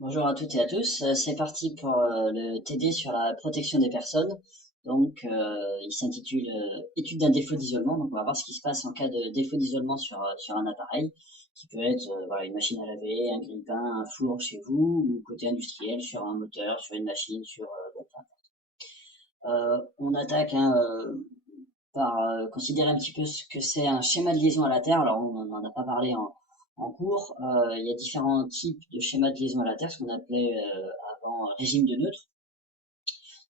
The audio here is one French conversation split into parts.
Bonjour à toutes et à tous, c'est parti pour le TD sur la protection des personnes. Donc, il s'intitule Étude d'un défaut d'isolement. Donc, on va voir ce qui se passe en cas de défaut d'isolement sur un appareil, qui peut être voilà, une machine à laver, un grille-pain, un four chez vous, ou côté industriel sur un moteur, sur une machine, sur bon, peu importe. On attaque par considérer un petit peu ce que c'est un schéma de liaison à la Terre. Alors, on n'en a pas parlé en cours. Il y a différents types de schémas de liaison à la Terre, ce qu'on appelait avant régime de neutre.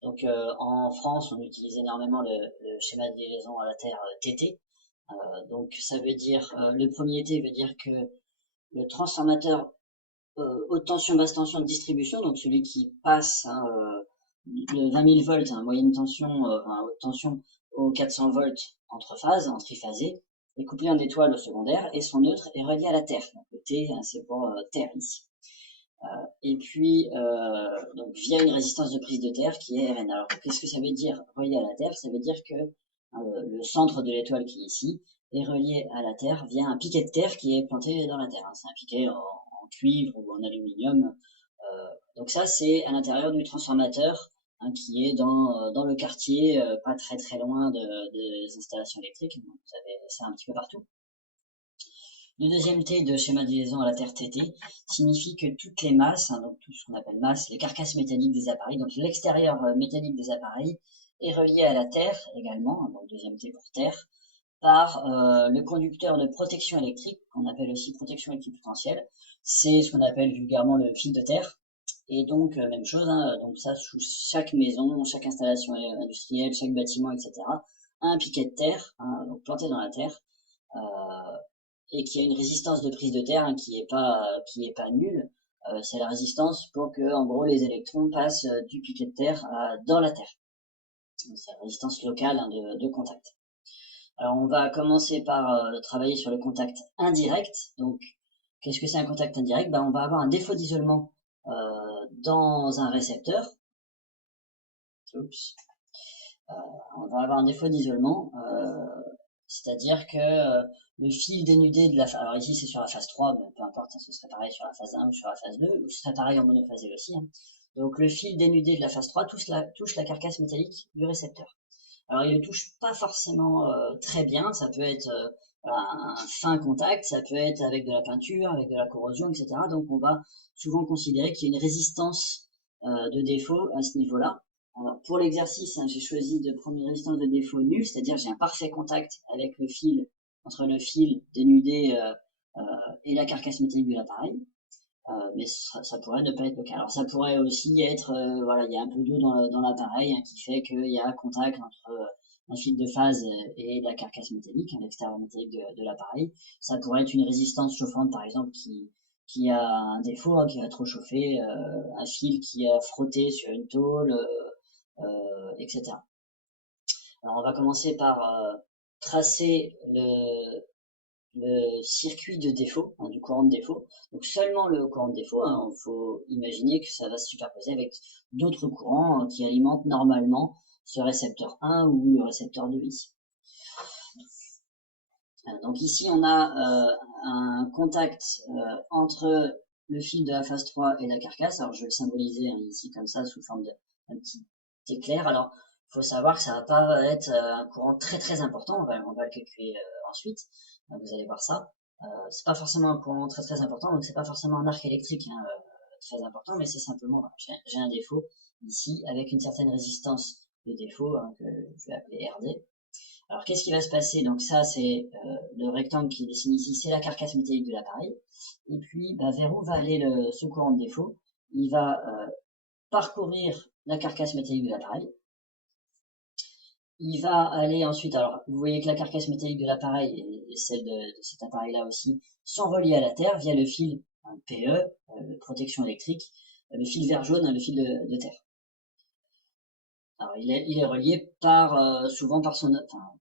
Donc, en France, on utilise énormément le schéma de liaison à la Terre TT. Donc, ça veut dire, le premier T veut dire que le transformateur haute tension, basse tension de distribution, donc celui qui passe le 20 000 volts, moyenne tension, enfin, haute tension, aux 400 volts entre phases, en triphasé, est couplé en étoile au secondaire, et son neutre est relié à la Terre. Donc le T, c'est pour Terre ici. Et puis, donc via une résistance de prise de terre qui est Rn. Alors, qu'est-ce que ça veut dire relié à la Terre? Ça veut dire que le centre de l'étoile qui est ici est relié à la Terre via un piquet de terre qui est planté dans la Terre. C'est un piquet en cuivre ou en aluminium. Donc ça, c'est à l'intérieur du transformateur qui est dans le quartier, pas très très loin des installations électriques. Donc, vous avez ça un petit peu partout. Le deuxième T de schéma de liaison à la Terre TT signifie que toutes les masses, donc tout ce qu'on appelle masse, les carcasses métalliques des appareils, donc l'extérieur métallique des appareils, est relié à la Terre également, donc deuxième T pour Terre, par le conducteur de protection électrique, qu'on appelle aussi protection équipotentielle. C'est ce qu'on appelle vulgairement le fil de terre. Et donc, même chose, donc ça, sous chaque maison, chaque installation industrielle, chaque bâtiment, etc., un piquet de terre, donc planté dans la terre, et qui a une résistance de prise de terre qui est pas nulle. C'est la résistance pour que, en gros, les électrons passent du piquet de terre dans la terre. C'est la résistance locale de contact. Alors, on va commencer par travailler sur le contact indirect. Donc, qu'est-ce que c'est un contact indirect? On va avoir un défaut d'isolement dans un récepteur. Oups. On va avoir un défaut d'isolement, c'est-à-dire que le fil dénudé de la phase, alors ici c'est sur la phase 3, mais peu importe, ce serait pareil sur la phase 1 ou sur la phase 2, ou ce serait pareil en monophasé aussi. Donc le fil dénudé de la phase 3 touche la carcasse métallique du récepteur. Alors il ne touche pas forcément très bien, ça peut être un fin contact, ça peut être avec de la peinture, avec de la corrosion, etc. Donc on va souvent considérer qu'il y a une résistance de défaut à ce niveau-là. Alors pour l'exercice, j'ai choisi de prendre une résistance de défaut nulle, c'est-à-dire j'ai un parfait contact avec le fil, entre le fil dénudé et la carcasse métallique de l'appareil. Mais ça pourrait ne pas être le cas. Alors ça pourrait aussi être, voilà, il y a un peu d'eau dans l'appareil qui fait qu'il y a un contact entre un fil de phase et la carcasse métallique, l'extérieur métallique de l'appareil. Ça pourrait être une résistance chauffante par exemple qui a un défaut, qui va trop chauffer, un fil qui a frotté sur une tôle, etc. Alors on va commencer par tracer le circuit de défaut, du courant de défaut. Donc seulement le courant de défaut, il faut imaginer que ça va se superposer avec d'autres courants qui alimentent normalement ce récepteur 1 ou le récepteur 2 ici. Donc ici on a un contact entre le fil de la phase 3 et la carcasse. Alors je vais le symboliser ici comme ça sous forme d'un petit éclair. Alors il faut savoir que ça va pas être un courant très très important, on va le calculer ensuite, vous allez voir ça. C'est pas forcément un courant très très important, donc c'est pas forcément un arc électrique très important, mais c'est simplement, voilà, j'ai un défaut ici avec une certaine résistance de défaut que je vais appeler RD. Alors qu'est-ce qui va se passer? Donc ça c'est le rectangle qui est dessiné ici, c'est la carcasse métallique de l'appareil. Et puis vers où va aller ce courant de défaut? Il va parcourir la carcasse métallique de l'appareil. Il va aller ensuite, alors vous voyez que la carcasse métallique de l'appareil et celle de cet appareil-là aussi sont reliées à la Terre via le fil PE, protection électrique, le fil vert jaune, le fil de terre. Alors il est relié souvent par son, enfin,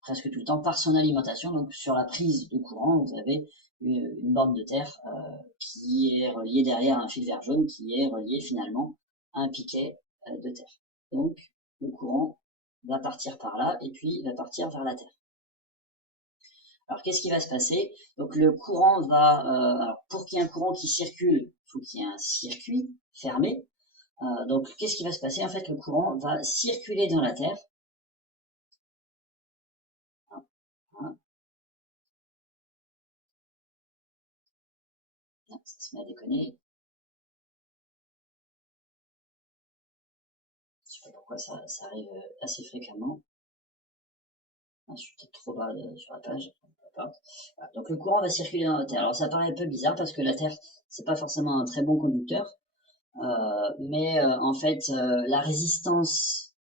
presque tout le temps par son alimentation. Donc sur la prise de courant, vous avez une borne de terre qui est reliée derrière un fil vert jaune qui est relié finalement à un piquet de terre. Donc le courant va partir par là et puis va partir vers la Terre. Alors qu'est-ce qui va se passer? Donc le courant va, alors pour qu'il y ait un courant qui circule, il faut qu'il y ait un circuit fermé. Donc qu'est-ce qui va se passer? En fait, le courant va circuler dans la Terre. Ça se met à déconner. Je sais pas pourquoi ça arrive assez fréquemment. Je suis peut-être trop bas sur la page. Voilà. Donc le courant va circuler dans la Terre. Alors ça paraît un peu bizarre parce que la Terre, c'est pas forcément un très bon conducteur. Mais en fait, la résistance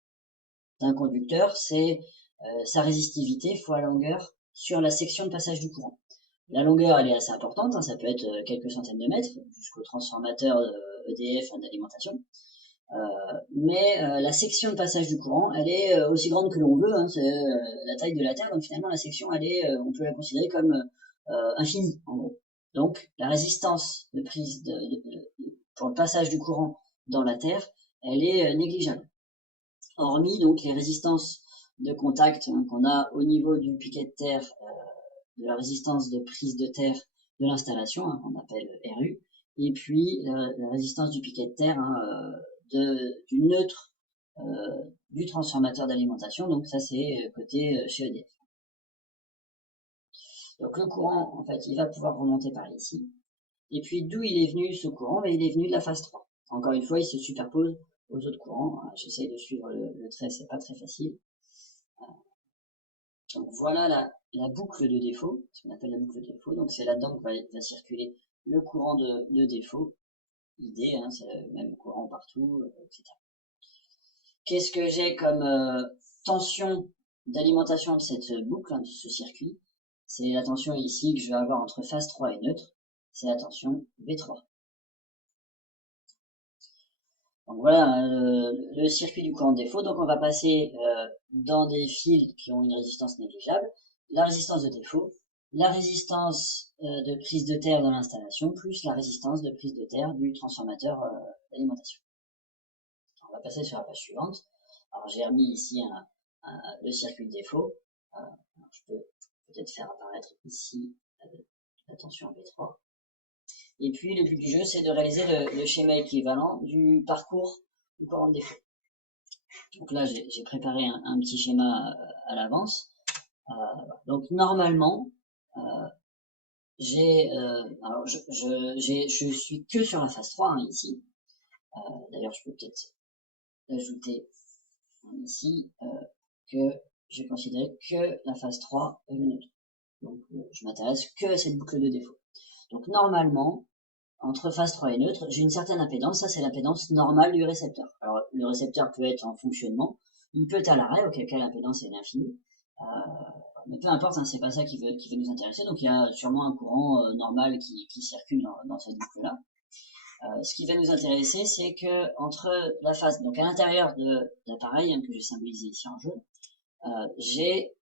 d'un conducteur, c'est sa résistivité fois la longueur sur la section de passage du courant. La longueur, elle est assez importante, hein, ça peut être quelques centaines de mètres, jusqu'au transformateur EDF d'alimentation. Mais la section de passage du courant, elle est aussi grande que l'on veut, hein, c'est la taille de la Terre, donc finalement la section, elle est, on peut la considérer comme infinie, en gros. Donc la résistance de prise pour le passage du courant dans la Terre, elle est négligeable. Hormis donc les résistances de contact qu'on a au niveau du piquet de terre, de la résistance de prise de terre de l'installation, qu'on appelle RU, et puis la résistance du piquet de terre du neutre du transformateur d'alimentation, donc ça c'est côté chez EDF. Donc le courant, en fait, il va pouvoir remonter par ici. Et puis d'où il est venu ce courant? Il est venu de la phase 3. Encore une fois, il se superpose aux autres courants. J'essaie de suivre le trait, c'est pas très facile. Donc voilà la boucle de défaut, ce qu'on appelle la boucle de défaut. Donc c'est là-dedans que va circuler le courant de défaut. ID, c'est le même courant partout, etc. Qu'est-ce que j'ai comme tension d'alimentation de cette boucle, de ce circuit? C'est la tension ici que je vais avoir entre phase 3 et neutre. C'est la tension V3. Donc voilà le circuit du courant de défaut. Donc on va passer dans des fils qui ont une résistance négligeable, la résistance de défaut, la résistance de prise de terre de l'installation, plus la résistance de prise de terre du transformateur d'alimentation. On va passer sur la page suivante. Alors j'ai remis ici le circuit de défaut. Je peux peut-être faire apparaître ici la tension V3. Et puis le but du jeu, c'est de réaliser le schéma équivalent du parcours du courant de défaut. Donc là, j'ai préparé un petit schéma à l'avance. Donc normalement, alors je suis que sur la phase 3 ici. D'ailleurs, je peux peut-être ajouter ici que je considère que la phase 3 est le neutre. Donc je m'intéresse que à cette boucle de défaut. Donc normalement, entre phase 3 et neutre, j'ai une certaine impédance. Ça, c'est l'impédance normale du récepteur. Alors, le récepteur peut être en fonctionnement. Il peut être à l'arrêt, auquel cas l'impédance est l'infini. Mais peu importe, c'est pas ça qui veut nous intéresser. Donc, il y a sûrement un courant normal qui circule dans cette boucle-là. Ce qui va nous intéresser, c'est que entre la phase, donc à l'intérieur de l'appareil, que j'ai symbolisé ici en jaune, j'ai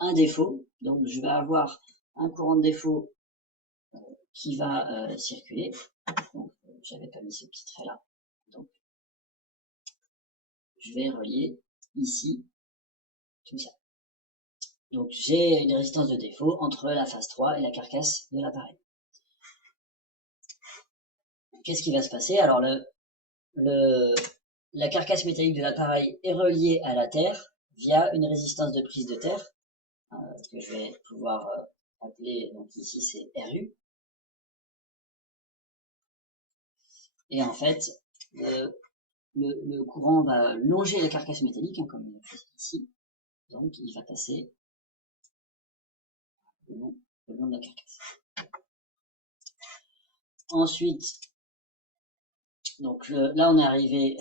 un défaut. Donc, je vais avoir un courant de défaut qui va circuler. Donc, j'avais pas mis ce petit trait là. Donc, je vais relier ici tout ça. Donc, j'ai une résistance de défaut entre la phase 3 et la carcasse de l'appareil. Qu'est-ce qui va se passer? Alors, la carcasse métallique de l'appareil est reliée à la terre via une résistance de prise de terre que je vais pouvoir appeler, donc ici c'est RU. Et en fait, le courant va longer la carcasse métallique, comme il est ici. Donc, il va passer le long de la carcasse. Ensuite, donc là, on est arrivé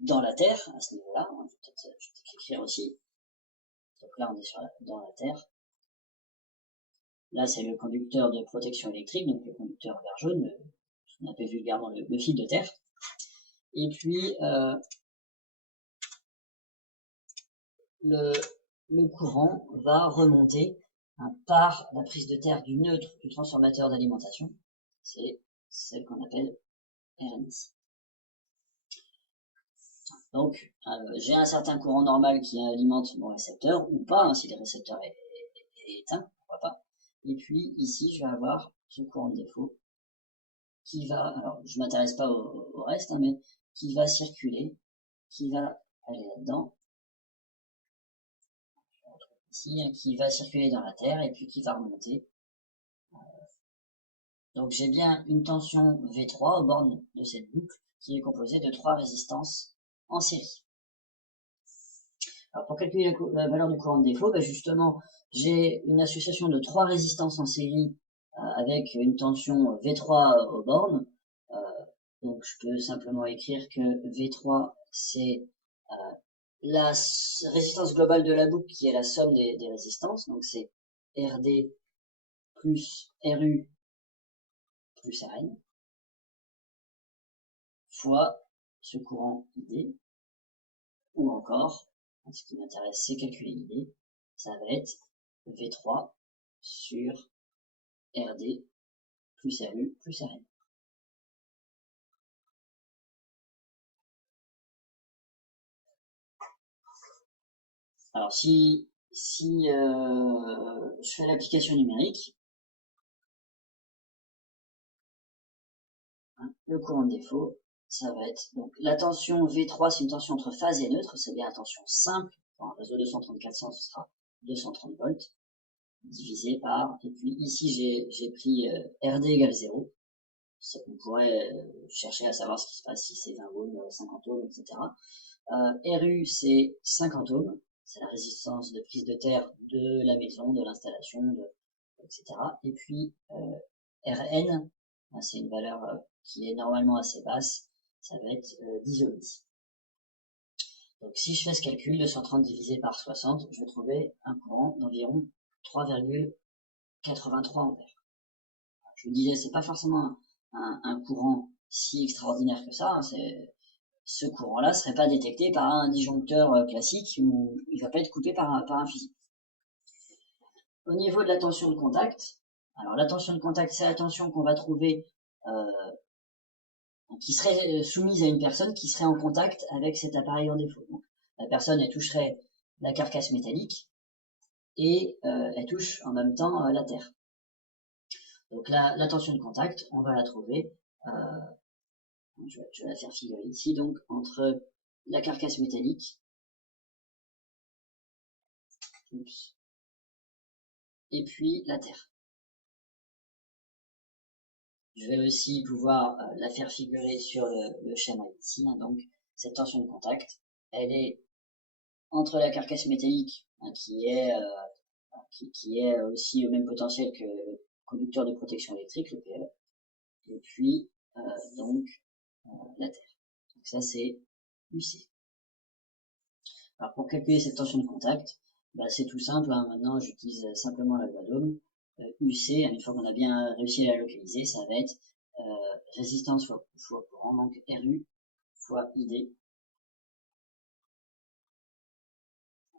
dans la Terre, à ce niveau-là. Je vais peut-être écrire aussi. Donc là, on est dans la Terre. Là, c'est le conducteur de protection électrique, donc le conducteur vert jaune, ce qu'on appelle vulgairement le fil de terre. Et puis, le courant va remonter par la prise de terre du neutre du transformateur d'alimentation. C'est celle qu'on appelle RNIC. Donc, j'ai un certain courant normal qui alimente mon récepteur, ou pas, si le récepteur est éteint, pourquoi pas. Et puis ici, je vais avoir ce courant de défaut qui va, alors je m'intéresse pas au reste, hein, mais qui va circuler, qui va aller là-dedans, ici, hein, qui va circuler dans la Terre et puis qui va remonter. Donc j'ai bien une tension V3 aux bornes de cette boucle qui est composée de 3 résistances en série. Alors pour calculer la valeur du courant de défaut, ben justement, j'ai une association de 3 résistances en série avec une tension V3 aux bornes. Donc je peux simplement écrire que V3 c'est la résistance globale de la boucle qui est la somme des résistances. Donc c'est RD plus RU plus Rn fois ce courant ID, ou encore, ce qui m'intéresse c'est calculer ID, ça va être V3 sur RD plus RU plus Rn. Alors si je fais l'application numérique, hein, le courant de défaut, ça va être, donc la tension V3 c'est une tension entre phase et neutre, c'est bien la tension simple, dans un réseau 230-400 ce sera 230 volts, divisé par, et puis ici j'ai pris RD égale 0, on pourrait chercher à savoir ce qui se passe si c'est 20 ohms, 50 ohms, etc. RU c'est 50 ohms, c'est la résistance de prise de terre de la maison, de l'installation, etc. Et puis Rn, c'est une valeur qui est normalement assez basse, ça va être 10 ohms. Donc si je fais ce calcul, 230 divisé par 60, je vais trouver un courant d'environ 3,83 ampères. Je vous disais, c'est pas forcément un courant si extraordinaire que ça, hein, ce courant-là serait pas détecté par un disjoncteur classique où il va pas être coupé par un fusible. Au niveau de la tension de contact, alors la tension de contact, c'est la tension qu'on va trouver qui serait soumise à une personne qui serait en contact avec cet appareil en défaut. Donc, la personne, elle toucherait la carcasse métallique et elle touche en même temps la terre. Donc la tension de contact, on va la trouver, je vais la faire figurer ici, donc entre la carcasse métallique et puis la terre. Je vais aussi pouvoir la faire figurer sur le schéma ici, hein, donc cette tension de contact, elle est entre la carcasse métallique, hein, qui est aussi au même potentiel que le conducteur de protection électrique, le PLE, et puis donc la Terre. Donc ça c'est UC. Alors pour calculer cette tension de contact, bah, c'est tout simple, hein. Maintenant j'utilise simplement la loi d'Ohm. UC, une fois qu'on a bien réussi à la localiser, ça va être résistance fois courant, donc RU fois ID,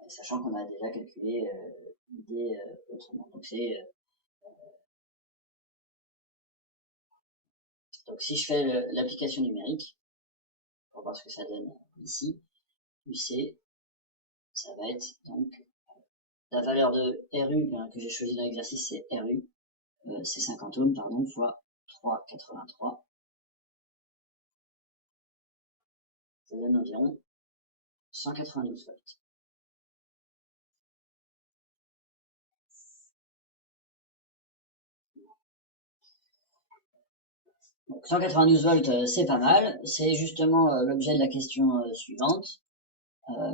sachant qu'on a déjà calculé ID autrement. Donc c'est donc si je fais l'application numérique, pour voir ce que ça donne ici, UC, ça va être donc la valeur de RU que j'ai choisi dans l'exercice, c'est RU, c'est 50 ohms, pardon, fois 3,83. Ça donne environ 192 volts. Donc 192 volts, c'est pas mal. C'est justement l'objet de la question suivante.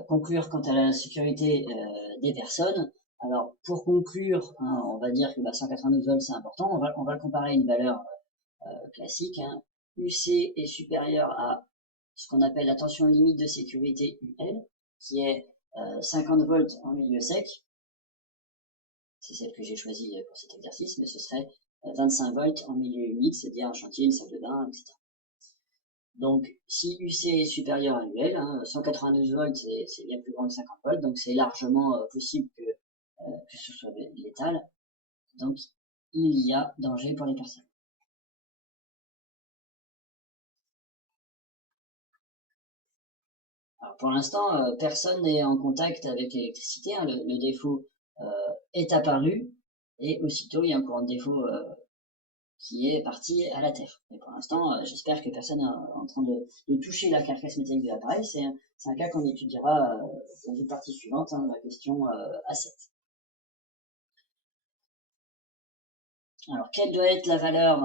Conclure quant à la sécurité des personnes. Alors, pour conclure, hein, on va dire que 192 volts, c'est important. On va comparer une valeur classique. Hein. UC est supérieur à ce qu'on appelle la tension limite de sécurité UL, qui est 50 volts en milieu sec. C'est celle que j'ai choisie pour cet exercice, mais ce serait 25 volts en milieu humide, c'est-à-dire un chantier, une salle de bain, etc. Donc, si UC est supérieur à UL, hein, 192 volts, c'est bien plus grand que 50 volts, donc c'est largement possible que ce soit létal. Donc, il y a danger pour les personnes. Alors, pour l'instant, personne n'est en contact avec l'électricité. Hein, le défaut est apparu, et aussitôt il y a un courant de défaut qui est parti à la terre. Et pour l'instant, j'espère que personne n'est en train de toucher la carcasse métallique de l'appareil. C'est un cas qu'on étudiera dans une partie suivante, hein, la question A7. Alors, quelle doit être la valeur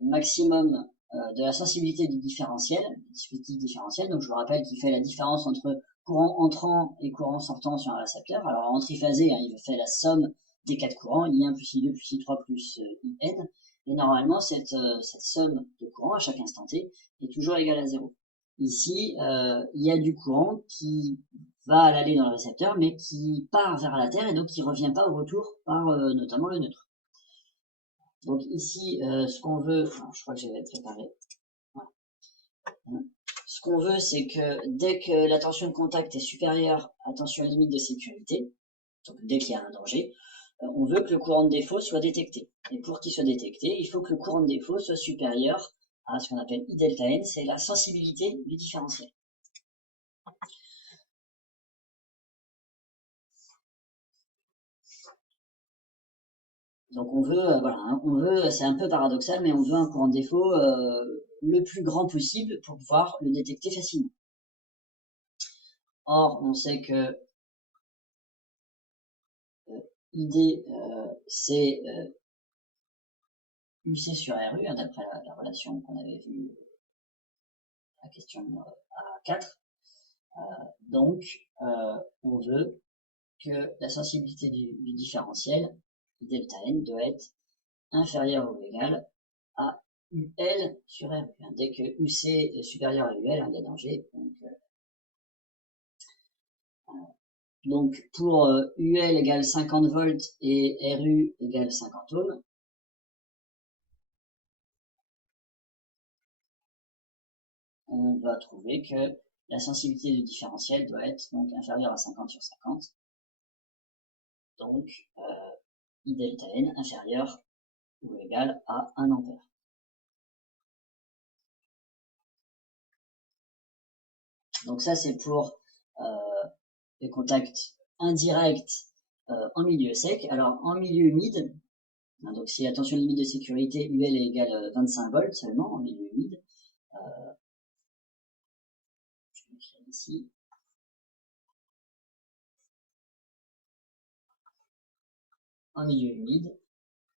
maximum de la sensibilité du différentiel, du dispositif différentiel? Donc, je vous rappelle qu'il fait la différence entre courant entrant et courant sortant sur un récepteur. Alors, en triphasé, hein, il fait la somme des quatre courants, I1 plus I2 plus I3 plus IN. Et normalement, cette somme de courant à chaque instant t est toujours égale à 0. Ici, il y a du courant qui va aller dans le récepteur, mais qui part vers la Terre et donc qui ne revient pas au retour par notamment le neutre. Donc ici, ce qu'on veut, je crois que j'avais préparé. Voilà. Ce qu'on veut, c'est que dès que la tension de contact est supérieure à tension limite de sécurité, donc dès qu'il y a un danger, on veut que le courant de défaut soit détecté. Et pour qu'il soit détecté, il faut que le courant de défaut soit supérieur à ce qu'on appelle I delta N, c'est la sensibilité du différentiel. Donc on veut, voilà, hein, on veut, c'est un peu paradoxal, mais on veut un courant de défaut le plus grand possible pour pouvoir le détecter facilement. Or, on sait que ID, c'est UC sur RU, hein, d'après la relation qu'on avait vue, la question A4. Donc, on veut que la sensibilité du différentiel, delta N, doit être inférieure ou égale à UL sur RU. Dès que UC est supérieur à UL, il y a danger. Donc pour UL égale 50 volts et RU égale 50 ohms, on va trouver que la sensibilité du différentiel doit être donc inférieure à 50 sur 50. Donc I delta N inférieur ou égal à 1 ampère. Donc ça c'est pour les contacts indirects en milieu sec. Alors en milieu humide, hein, donc si la tension limite de sécurité UL est égale à 25 volts seulement en milieu humide, je vais écrire ici. En milieu humide,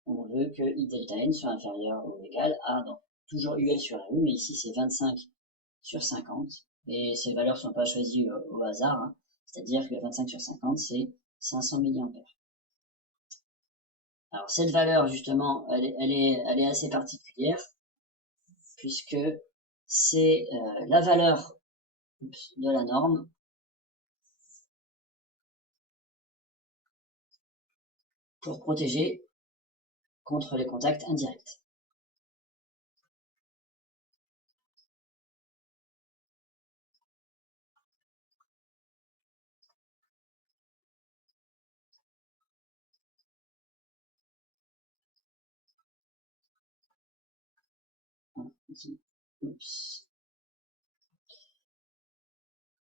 on veut que I delta N soit inférieur ou égal à, donc, toujours UL sur RU, mais ici c'est 25 sur 50, et ces valeurs ne sont pas choisies au hasard, hein, c'est-à-dire que 25 sur 50 c'est 500 mA. Alors cette valeur justement, elle est assez particulière, puisque c'est la valeur de la norme pour protéger contre les contacts indirects. Oups.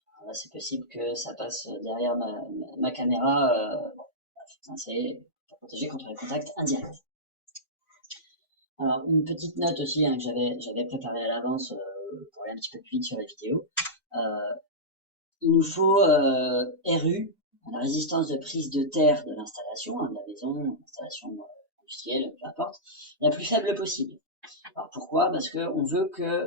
Alors là, c'est possible que ça passe derrière ma caméra. Bon, c'est pour protéger contre les contacts indirects. Alors, une petite note aussi hein, que j'avais préparée à l'avance pour aller un petit peu plus vite sur la vidéo. Il nous faut RU, la résistance de prise de terre de l'installation, hein, de la maison, l'installation industrielle, peu importe, la plus faible possible. Alors pourquoi? Parce qu'on veut que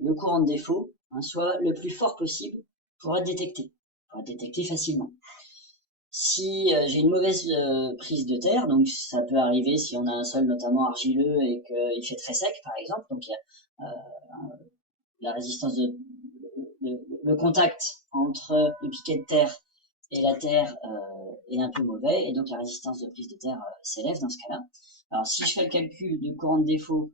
le courant de défaut hein, soit le plus fort possible pour être détecté facilement. Si j'ai une mauvaise prise de terre, donc ça peut arriver si on a un sol notamment argileux et qu'il fait très sec par exemple, donc il y a la résistance le contact entre le piquet de terre et la terre est un peu mauvais et donc la résistance de prise de terre s'élève dans ce cas-là. Alors si je fais le calcul de courant de défaut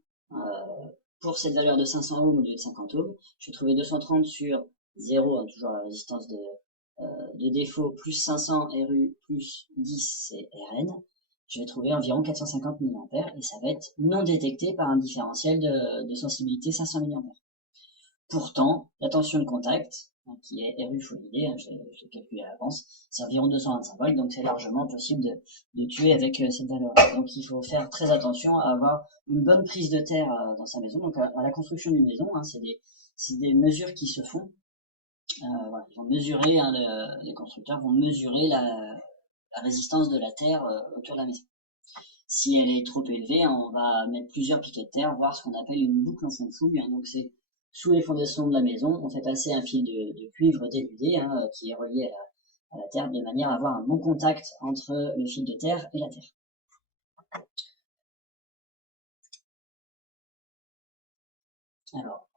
pour cette valeur de 500 ohms au lieu de 50 ohms, je vais trouver 230 sur 0, hein, toujours la résistance de défaut, plus 500 RU plus 10 c'est RN, je vais trouver environ 450 mA et ça va être non détecté par un différentiel de sensibilité 500 mA. Pourtant, la tension de contact qui est RU fois ID, hein, je l'ai calculé à l'avance, c'est environ 225 volts, donc c'est largement possible de tuer avec cette valeur. Donc il faut faire très attention à avoir une bonne prise de terre dans sa maison. Donc à la construction d'une maison, hein, c'est des mesures qui se font. Voilà, ils vont mesurer, hein, les constructeurs vont mesurer la résistance de la terre autour de la maison. Si elle est trop élevée, hein, on va mettre plusieurs piquets de terre, voir ce qu'on appelle une boucle en fond de fouille. Hein, donc c'est sous les fondations de la maison, on fait passer un fil de cuivre débridé, hein, qui est relié à la terre de manière à avoir un bon contact entre le fil de terre et la terre. Alors,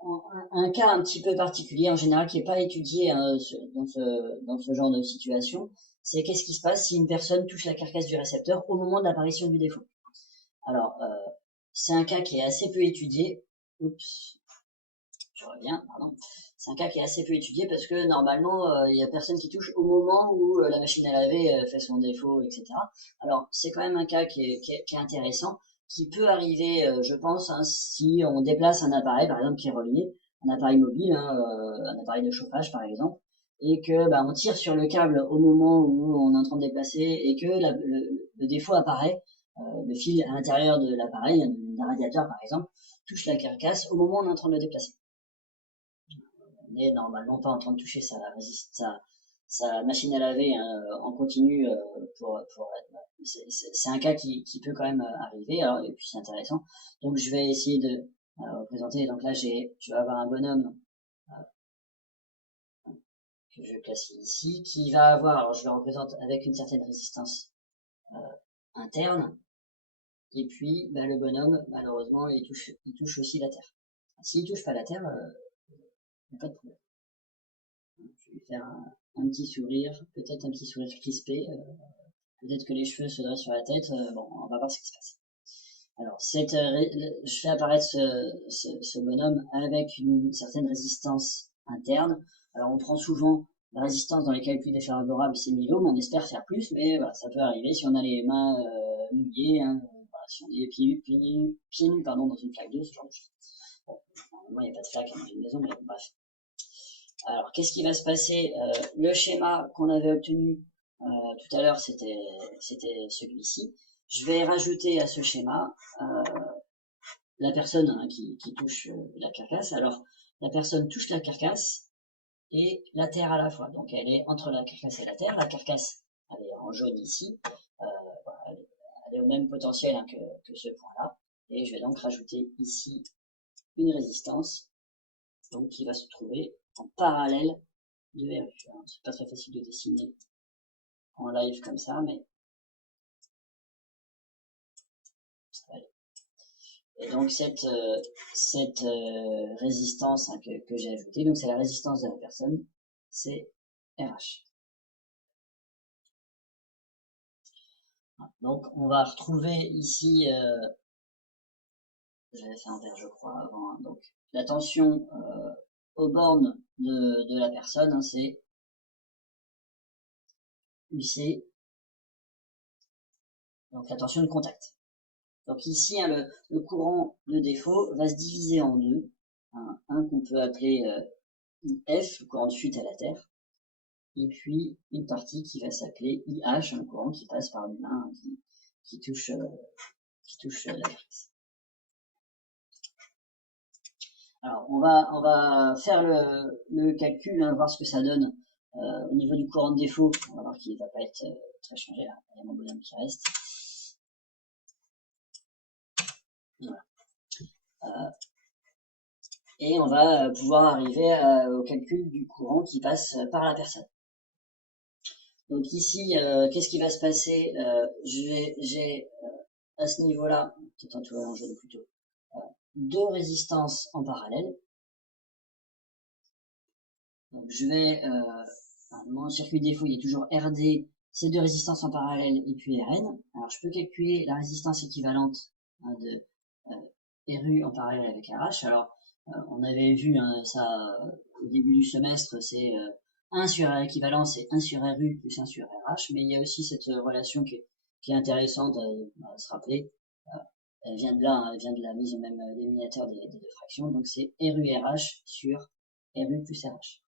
un cas un petit peu particulier, en général, qui n'est pas étudié dans ce genre de situation, c'est qu'est-ce qui se passe si une personne touche la carcasse du récepteur au moment de l'apparition du défaut. Alors, c'est un cas qui est assez peu étudié. Oups, je reviens, pardon. C'est un cas qui est assez peu étudié parce que normalement, il y a personne qui touche au moment où la machine à laver fait son défaut, etc. Alors, c'est quand même un cas qui est intéressant, qui peut arriver, je pense, hein, si on déplace un appareil, par exemple, qui est relié, un appareil mobile, hein, un appareil de chauffage, par exemple, et que on tire sur le câble au moment où on est en train de déplacer et que le défaut apparaît, le fil à l'intérieur de l'appareil, d'un radiateur par exemple, touche la carcasse au moment où on est en train de le déplacer. On n'est normalement pas en train de toucher sa machine à laver, hein, en continu c'est un cas qui peut quand même arriver. Alors, et puis c'est intéressant. Donc je vais essayer de représenter. Donc là je vais avoir un bonhomme que je classifie ici, qui va avoir, alors je le représente avec une certaine résistance interne, et puis le bonhomme, malheureusement, il touche aussi la terre. S'il touche pas la terre, il n'y a pas de problème. Je vais faire un petit sourire, peut-être un petit sourire crispé, peut-être que les cheveux se dressent sur la tête, bon, on va voir ce qui se passe. Alors, je fais apparaître ce bonhomme avec une certaine résistance interne. Alors, on prend souvent la résistance dans les cas les plus défavorables, c'est 1000 ohms, on espère faire plus, mais voilà, ça peut arriver si on a les mains mouillées, hein, voilà, si on est pieds nus pardon, dans une flaque d'eau, ce genre de choses. Bon, normalement, il n'y a pas de flaque dans une maison, mais bref. Alors, qu'est-ce qui va se passer? Le schéma qu'on avait obtenu tout à l'heure, c'était celui-ci. Je vais rajouter à ce schéma la personne, hein, qui touche la carcasse. Alors, la personne touche la carcasse et la terre à la fois. Donc, elle est entre la carcasse et la terre. La carcasse, elle est en jaune ici. Voilà, elle est au même potentiel, hein, que ce point-là. Et je vais donc rajouter ici une résistance, donc qui va se trouver en parallèle de RU. C'est pas très facile de dessiner en live comme ça, mais ça va aller. Et donc cette résistance, hein, que j'ai ajoutée, donc c'est la résistance de la personne, c'est RH. Donc on va retrouver ici, j'avais fait un vert je crois avant, hein, donc la tension aux bornes de la personne, hein, c'est UC, donc la tension de contact. Donc ici, hein, le courant de défaut va se diviser en deux, hein, un qu'on peut appeler IF, le courant de fuite à la terre, et puis une partie qui va s'appeler IH, un courant qui passe par l'humain, hein, qui touche la matrice. Alors on va faire le calcul, hein, voir ce que ça donne au niveau du courant de défaut. On va voir qu'il ne va pas être très changé là. Il y a mon bonhomme qui reste. Voilà. Et on va pouvoir arriver au calcul du courant qui passe par la personne. Donc ici, qu'est-ce qui va se passer? J'ai à ce niveau-là, peut-être un tout en jaune plutôt, deux résistances en parallèle. Donc je vais, mon circuit défaut, il est toujours RD, c'est deux résistances en parallèle et puis RN. Alors je peux calculer la résistance équivalente, hein, de RU en parallèle avec RH. Alors on avait vu, hein, ça au début du semestre, c'est 1 sur R équivalent, c'est 1 sur RU plus 1 sur RH, mais il y a aussi cette relation qui est intéressante à se rappeler. Elle vient de là, hein, elle vient de la mise au même dénominateur des deux fractions, donc c'est RU RH sur RU plus RH.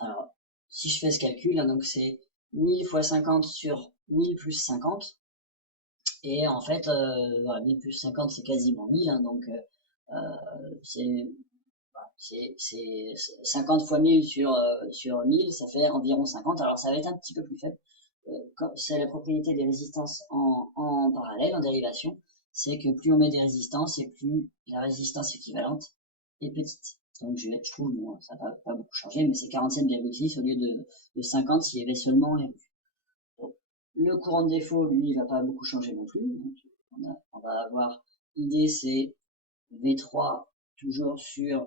Alors, si je fais ce calcul, hein, donc c'est 1000 fois 50 sur 1000 plus 50. Et en fait, voilà, 1000 plus 50, c'est quasiment 1000, hein, donc c'est 50 fois 1000 sur 1000, ça fait environ 50. Alors ça va être un petit peu plus faible. C'est la propriété des résistances en parallèle, en dérivation, c'est que plus on met des résistances et plus la résistance équivalente est petite. Donc je trouve, bon, ça va pas beaucoup changer, mais c'est 47,6 au lieu de 50 s'il y avait seulement RU. Donc, le courant de défaut, lui, il va pas beaucoup changer non plus. Donc, on va avoir ID, c'est V3 toujours sur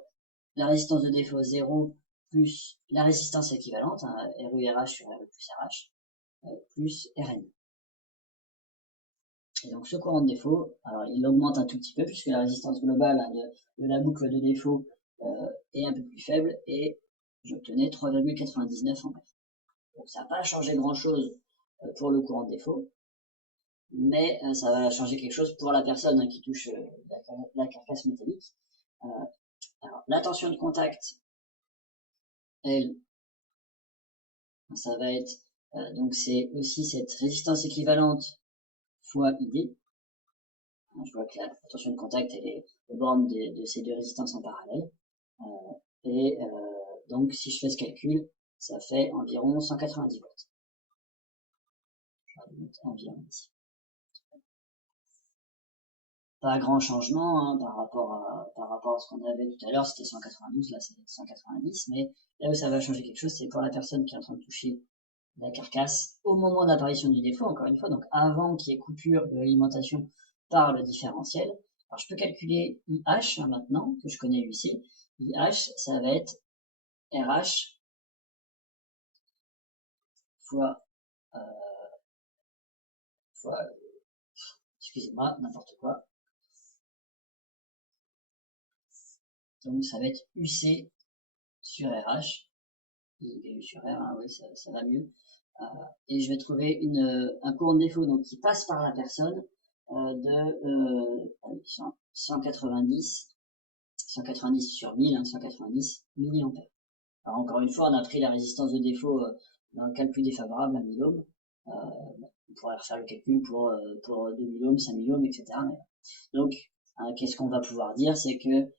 la résistance de défaut 0 plus la résistance équivalente, hein, RURH sur RU plus RH, plus Rn. Et donc ce courant de défaut, alors il augmente un tout petit peu puisque la résistance globale, hein, de la boucle de défaut est un peu plus faible et j'obtenais 3,99 ampères. Donc ça n'a pas changé grand chose pour le courant de défaut, mais ça va changer quelque chose pour la personne, hein, qui touche la carcasse métallique. Alors la tension de contact, elle, ça va être, donc c'est aussi cette résistance équivalente fois ID. Je vois que la tension de contact elle est aux bornes de ces deux résistances en parallèle. Et donc si je fais ce calcul, ça fait environ 190 volts. Environ ici. Pas grand changement, hein, par rapport à ce qu'on avait tout à l'heure, c'était 192, là c'est 190, mais là où ça va changer quelque chose, c'est pour la personne qui est en train de toucher la carcasse au moment d'apparition du défaut, encore une fois, donc avant qu'il y ait coupure de l'alimentation par le différentiel. Alors je peux calculer IH, hein, maintenant, que je connais lui ici. IH, ça va être RH fois, excusez-moi, n'importe quoi. Donc ça va être UC sur RH. U sur R, hein, oui, ça va mieux. Et je vais trouver un courant de défaut donc, qui passe par la personne de 190 sur 1000, hein, 190 milliampères. Alors encore une fois, on a pris la résistance de défaut dans le cas le plus défavorable, 1 milliohm. On pourrait refaire le calcul pour 2 milliohms, 5 milliohms, etc. Donc, qu'est-ce qu'on va pouvoir dire, c'est que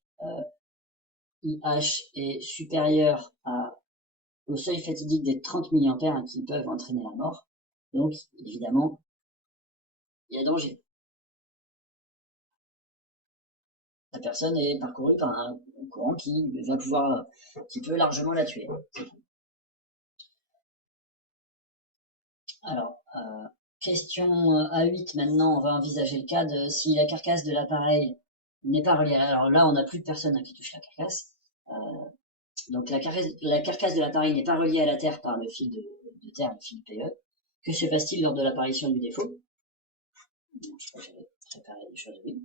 IH est supérieur au seuil fatidique des 30 mA, hein, qui peuvent entraîner la mort. Donc, évidemment, il y a danger. La personne est parcourue par un courant qui peut largement la tuer. Alors, question A8 maintenant, on va envisager le cas de si la carcasse de l'appareil n'est pas reliée. Alors là, on n'a plus de personne, hein, qui touche la carcasse. Donc la carcasse de l'appareil n'est pas reliée à la Terre par le fil de terre, le fil PE. Que se passe-t-il lors de l'apparition du défaut? Je crois que j'avais préparé des choses, oui.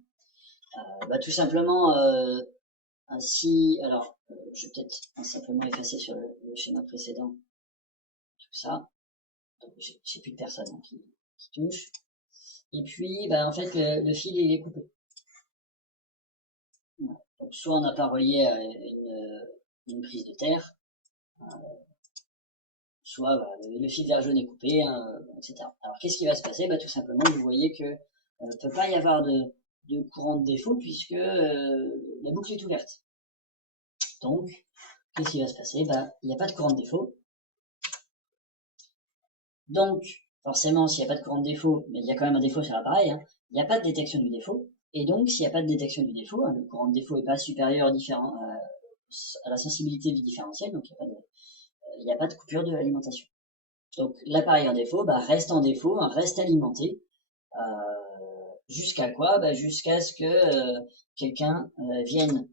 Tout simplement, si, alors, je vais peut-être simplement effacer sur le schéma précédent tout ça. Donc j'ai plus de personne, hein, qui touche. Et puis, en fait, le fil il est coupé. Voilà. Donc soit on n'a pas relié à une prise de terre, soit le fil vert jaune est coupé, hein, etc. Alors qu'est-ce qui va se passer? Tout simplement, vous voyez que ne peut pas y avoir de courant de défaut puisque la boucle est ouverte. Donc, qu'est-ce qui va se passer? Il n'y a pas de courant de défaut. Donc, forcément, s'il n'y a pas de courant de défaut, mais il y a quand même un défaut sur l'appareil, hein, il n'y a pas de détection du défaut. Et donc, s'il n'y a pas de détection du défaut, hein, le courant de défaut n'est pas supérieur à la sensibilité du différentiel, donc il n'y a pas de coupure de l'alimentation. Donc, l'appareil en défaut reste en défaut, hein, reste alimenté. Jusqu'à quoi? Jusqu'à ce que quelqu'un vienne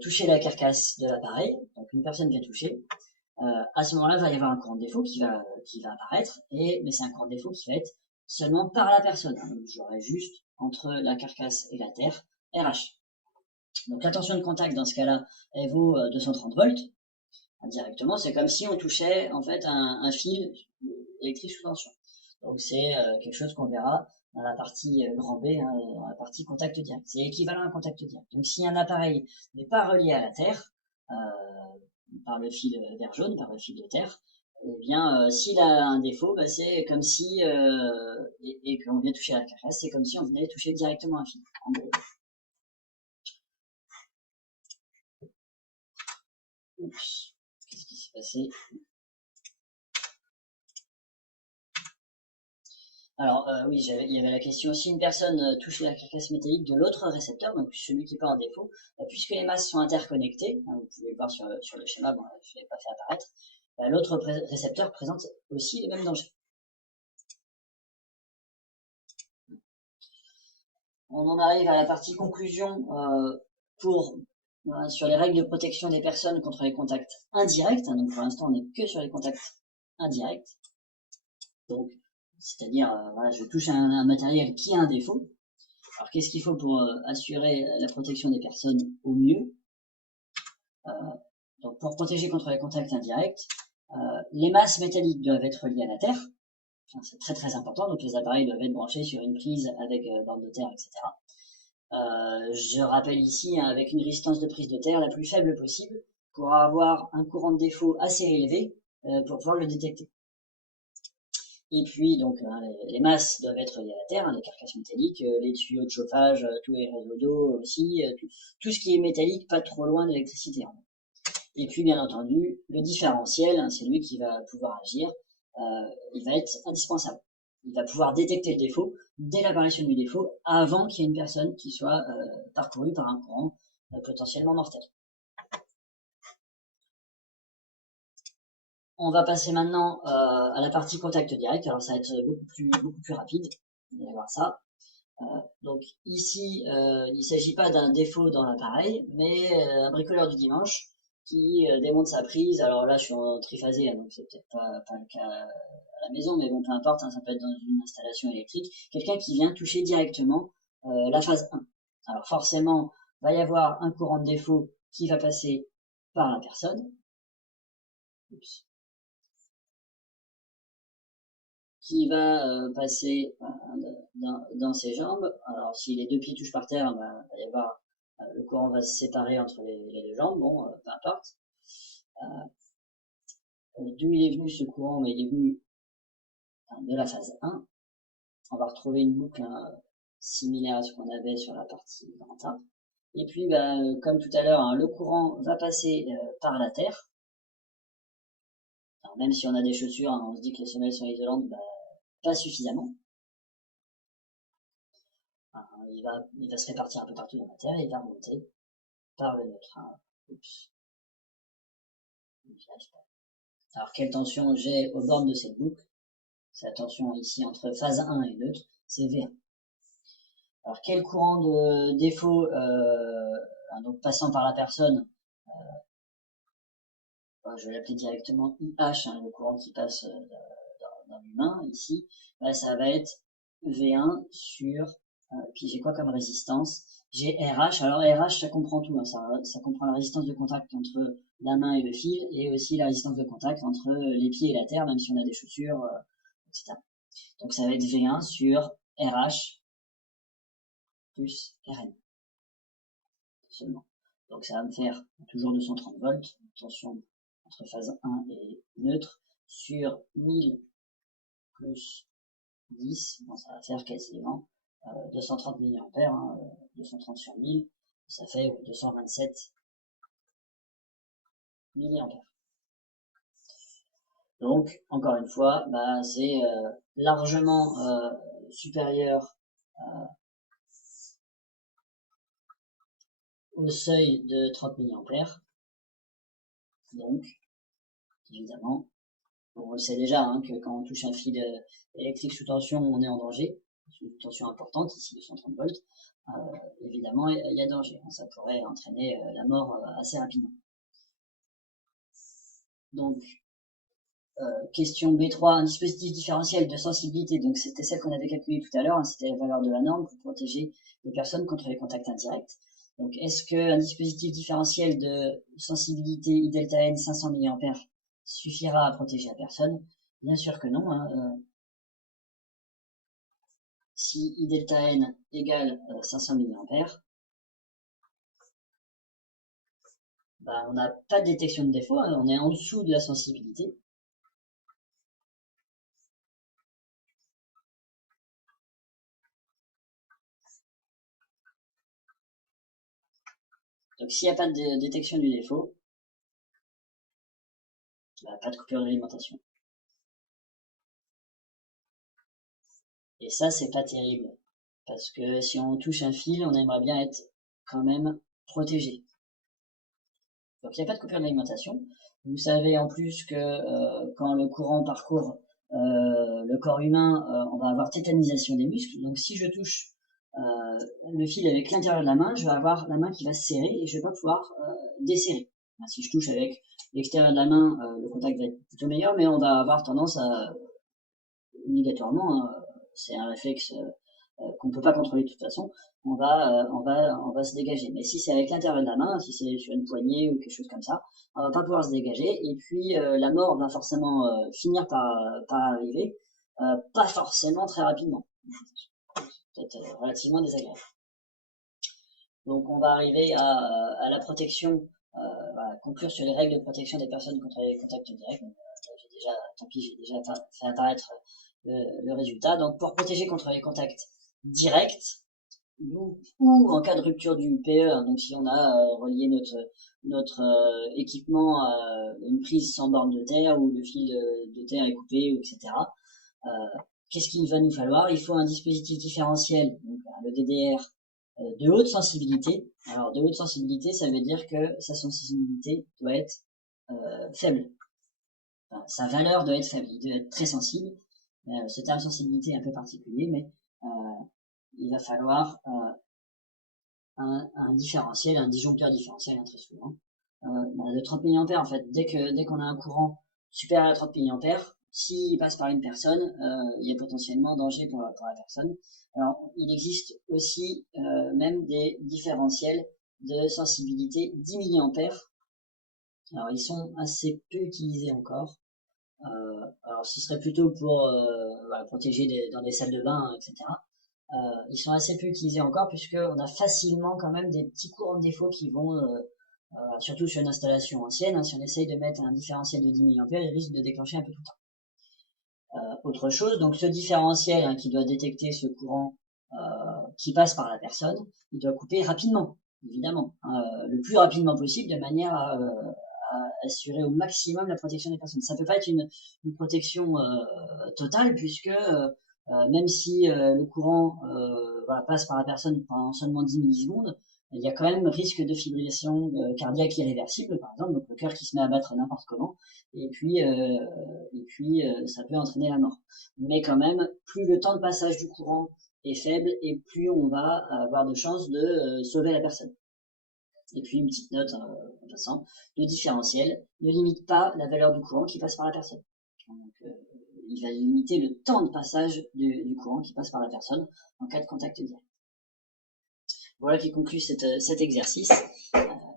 toucher la carcasse de l'appareil. Donc, une personne vient toucher. À ce moment-là, il va y avoir un courant de défaut qui va apparaître, mais c'est un courant de défaut qui va être seulement par la personne. Donc, j'aurai juste entre la carcasse et la terre RH. Donc la tension de contact dans ce cas-là, elle vaut 230 volts. Indirectement, c'est comme si on touchait en fait un fil électrique sous tension. Donc c'est quelque chose qu'on verra dans la partie grand B, hein, dans la partie contact direct. C'est équivalent à un contact direct. Donc si un appareil n'est pas relié à la terre, par le fil vert jaune, par le fil de terre, eh bien, s'il a un défaut, bah, c'est comme si, et qu'on vient toucher à la carcasse, c'est comme si on venait toucher directement un fil, en gros. Oups, qu'est-ce qui s'est passé? Alors oui, il y avait la question, si une personne touche la carcasse métallique de l'autre récepteur, donc celui qui est pas en défaut, puisque les masses sont interconnectées, hein, vous pouvez le voir sur le schéma, bon, je ne l'ai pas fait apparaître, l'autre récepteur présente aussi les mêmes dangers. On en arrive à la partie conclusion sur les règles de protection des personnes contre les contacts indirects. Donc pour l'instant, on n'est que sur les contacts indirects. Donc, c'est-à-dire, voilà, je touche un matériel qui a un défaut. Alors, qu'est-ce qu'il faut pour assurer la protection des personnes au mieux? Donc, pour protéger contre les contacts indirects, les masses métalliques doivent être liées à la terre. Enfin, c'est très très important. Donc, les appareils doivent être branchés sur une prise avec bande de terre, etc. Je rappelle ici, hein, avec une résistance de prise de terre la plus faible possible pour avoir un courant de défaut assez élevé pour pouvoir le détecter. Et puis, donc, les masses doivent être liées à la terre, hein, les carcasses métalliques, les tuyaux de chauffage, tous les réseaux d'eau aussi, tout ce qui est métallique, pas trop loin de l'électricité. Hein. Et puis, bien entendu, le différentiel, hein, c'est lui qui va pouvoir agir, il va être indispensable. Il va pouvoir détecter le défaut dès l'apparition du défaut, avant qu'il y ait une personne qui soit parcourue par un courant potentiellement mortel. On va passer maintenant à la partie contact direct. Alors ça va être beaucoup plus rapide. Vous allez voir ça. Donc ici, il ne s'agit pas d'un défaut dans l'appareil, mais un bricoleur du dimanche qui démonte sa prise. Alors là, je suis en triphasé, hein, donc c'est peut-être pas le cas à la maison, mais bon, peu importe, hein, ça peut être dans une installation électrique. Quelqu'un qui vient toucher directement la phase 1. Alors forcément, va y avoir un courant de défaut qui va passer par la personne. Oups. Qui va passer dans ses jambes. Alors si les deux pieds touchent par terre, il va y avoir le courant va se séparer entre les deux jambes, bon, peu importe. D'où il est venu ce courant? Mais il est venu de la phase 1. On va retrouver une boucle similaire à ce qu'on avait sur la partie grand A. Et puis, comme tout à l'heure, hein, le courant va passer par la terre. Alors, même si on a des chaussures, hein, on se dit que les semelles sont isolantes, pas suffisamment. Il va se répartir un peu partout dans la terre et il va remonter par le neutre. Oups. Alors, quelle tension j'ai aux bornes de cette boucle? C'est la tension ici entre phase 1 et neutre, c'est V1. Alors, quel courant de défaut, donc passant par la personne, je vais l'appeler directement IH, hein, le courant qui passe dans l'humain, ici, ça va être V1 sur, puis j'ai quoi comme résistance? J'ai RH, alors RH ça comprend tout, hein, ça comprend la résistance de contact entre la main et le fil, et aussi la résistance de contact entre les pieds et la terre, même si on a des chaussures, etc. Donc ça va être V1 sur RH plus RN, seulement. Donc ça va me faire toujours 230 volts, tension entre phase 1 et neutre, sur 1000 plus 10, bon, ça va faire quasiment 230 mA, hein, 230 sur 1000, ça fait 227 mA. Donc, encore une fois, c'est largement supérieur au seuil de 30 mA. Donc, évidemment, on le sait déjà, hein, que quand on touche un fil électrique sous tension, on est en danger, sous une tension importante, ici 230 volts. Évidemment, il y a danger, hein, ça pourrait entraîner la mort assez rapidement. Donc, question B3, un dispositif différentiel de sensibilité, donc c'était celle qu'on avait calculée tout à l'heure, hein, c'était la valeur de la norme pour protéger les personnes contre les contacts indirects. Donc est-ce qu'un dispositif différentiel de sensibilité I delta N 500 mA suffira à protéger la personne? Bien sûr que non. Hein, si I delta N égale 500 mA, on n'a pas de détection de défaut, hein, on est en dessous de la sensibilité. Donc s'il n'y a pas de détection du défaut, pas de coupure d'alimentation. Et ça, c'est pas terrible. Parce que si on touche un fil, on aimerait bien être quand même protégé. Donc il n'y a pas de coupure d'alimentation. Vous savez en plus que quand le courant parcourt le corps humain, on va avoir tétanisation des muscles. Donc si je touche le fil avec l'intérieur de la main, je vais avoir la main qui va se serrer et je vais pas pouvoir desserrer. Si je touche avec l'extérieur de la main, le contact va être plutôt meilleur, mais on va avoir tendance à, obligatoirement, hein, c'est un réflexe qu'on peut pas contrôler de toute façon, on va se dégager. Mais si c'est avec l'intérieur de la main, si c'est sur une poignée ou quelque chose comme ça, on va pas pouvoir se dégager. Et puis la mort va forcément finir par arriver, pas forcément très rapidement. Peut-être relativement désagréable. Donc on va arriver à la protection, conclure sur les règles de protection des personnes contre les contacts directs. J'ai déjà fait apparaître le résultat. Donc pour protéger contre les contacts directs, ou en cas de rupture du PE, hein, donc si on a relié notre équipement à une prise sans borne de terre, ou le fil de terre est coupé, etc. Qu'est-ce qu'il va nous falloir? Il faut un dispositif différentiel, donc le DDR, de haute sensibilité. Alors de haute sensibilité, ça veut dire que sa sensibilité doit être faible. Enfin, sa valeur doit être faible, il doit être très sensible. Ce terme sensibilité est un peu particulier, mais il va falloir un différentiel, un disjoncteur différentiel, hein, très souvent, de 30 mA en fait. Dès qu'on a un courant supérieur à 30 mA, s'il passe par une personne, il y a potentiellement danger pour la personne. Alors, il existe aussi même des différentiels de sensibilité 10 mA. Alors, ils sont assez peu utilisés encore. Alors, ce serait plutôt pour protéger dans des salles de bain, etc. Ils sont assez peu utilisés encore, puisqu'on a facilement quand même des petits courants de défaut qui vont, surtout sur une installation ancienne, hein, si on essaye de mettre un différentiel de 10 mA, il risque de déclencher un peu tout le temps. Autre chose, donc ce différentiel, hein, qui doit détecter ce courant qui passe par la personne, il doit couper rapidement, évidemment, le plus rapidement possible, de manière à assurer au maximum la protection des personnes. Ça peut pas être une protection totale, puisque même si le courant passe par la personne pendant seulement 10 millisecondes, il y a quand même risque de fibrillation cardiaque irréversible, par exemple, donc le cœur qui se met à battre n'importe comment, et puis ça peut entraîner la mort. Mais quand même, plus le temps de passage du courant est faible, et plus on va avoir de chances de sauver la personne. Et puis une petite note en passant, le différentiel ne limite pas la valeur du courant qui passe par la personne. Donc, il va limiter le temps de passage du courant qui passe par la personne en cas de contact direct. Voilà qui conclut cet exercice.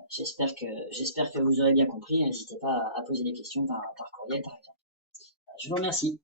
J'espère que vous aurez bien compris. N'hésitez pas à poser des questions par courriel, par exemple. Je vous remercie.